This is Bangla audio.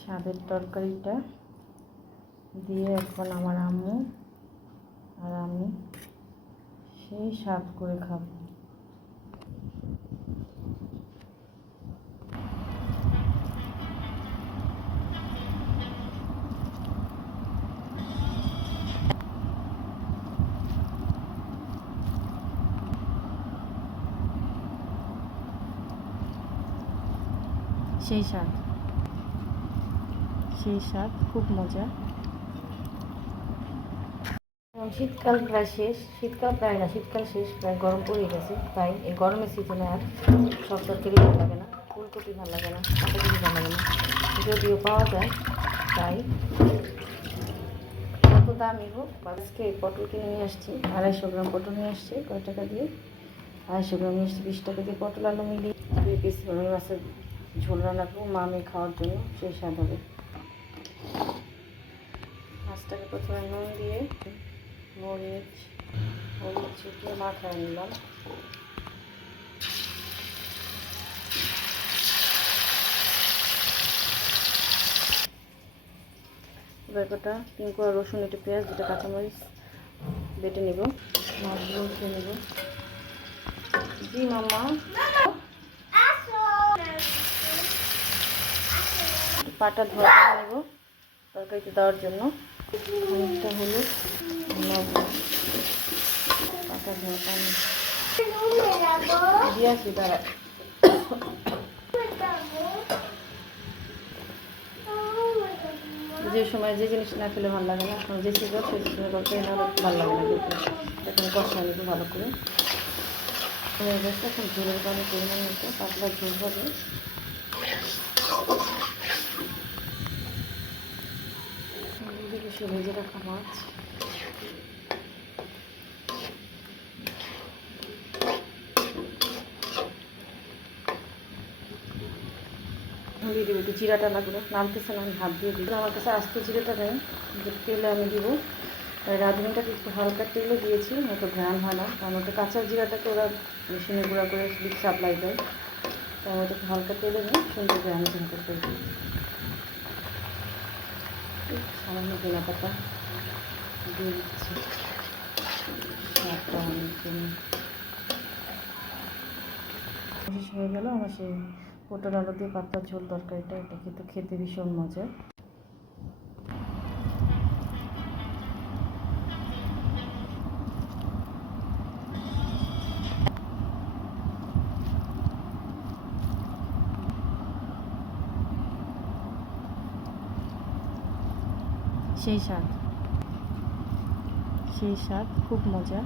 স্বাদের তরকারিটা দিয়ে এখন আমার আম্মু আর আমি সেই স্বাদ করে খাবো। সেই স্বাদ, সেই স্বাদ, খুব মজা। শীতকাল প্রায় শেষ, শীতকাল প্রায় না, শীতকাল শেষ, প্রায় গরম পড়ে গেছে। তাই এই গরমের সিজনে আর সব তরকারি ভালো লাগে না, ফুলকপি ভালো লাগে না, বাঁধাকপি ভালো লাগে না, যদিও পাওয়া যায়। তাই কত দামই হোক, আজকে পটল কিনে নিয়ে আসছি, 250 গ্রাম পটল নিয়ে আসছি। কয় টাকা দিয়ে? 250 গ্রাম নিয়ে আসছি 20 টাকা দিয়ে। পটল আলু মিলিয়ে 2 পিস রুই মাছের ঝোল রান্না করবো মামি খাওয়ার জন্য, সেই স্বাদ হবে। মাছটাকে প্রথমে নুন দিয়ে মরিচ হলুদ ছিটিয়ে মাখায় নিলাম। এবার কটা 3 কোয়া রসুন, একটু পেঁয়াজ, 2টা কাঁচামরিচ বেটে নেব। মাছগুলো উঠিয়ে নেব। জি মামা, পাটা ধোয়া নেব তরকারিতে দেওয়ার জন্য। অনেকটা হলুদ, লবণ, পাটা ধোয়া পানি দিয়ে আসি। দাঁড়া, যে সময় যে জিনিস না খেলে ভালো লাগে না, এখন যে সিজন সেই সিজনে তরকারি না ভালো লাগে না খেতে। এখন কষা নেব ভালো করে। হয়ে গেছে, এখন ঝোলের পানি পরিমাণ মতো, পাতলা ঝোল হবে। সে ভেজে রাখা মাছ দিয়ে দেবো। একটু জিরাটা লাগবে, নামতেছে না, আমি হাত দিয়ে দিব। আমার কাছে আস্ত জিরাটা নেই, যে তেলে আমি দিব। রাঁধুনিটাকে একটু হালকা তেলে দিয়েছি, হয়তো ঘ্রাণ হয় না, কারণ ওটা কাঁচা জিরাটাকে ওরা মেশিনে গুঁড়া করে সাপ্লাই দেয়। তাই ওটাকে হালকা তেলে নিয়ে সুন্দর ঘ্রাণ ঝাঁকা করে দিই। সামান্য ধনে পাতা দিয়ে দিচ্ছি হয়ে গেল আমার সেই পটল আলু দিয়ে পাতলা ঝোল তরকারিটা। এটা কিন্তু খেতে ভীষণ মজা। সেই স্বাদ, সেই স্বাদ, খুব মজা।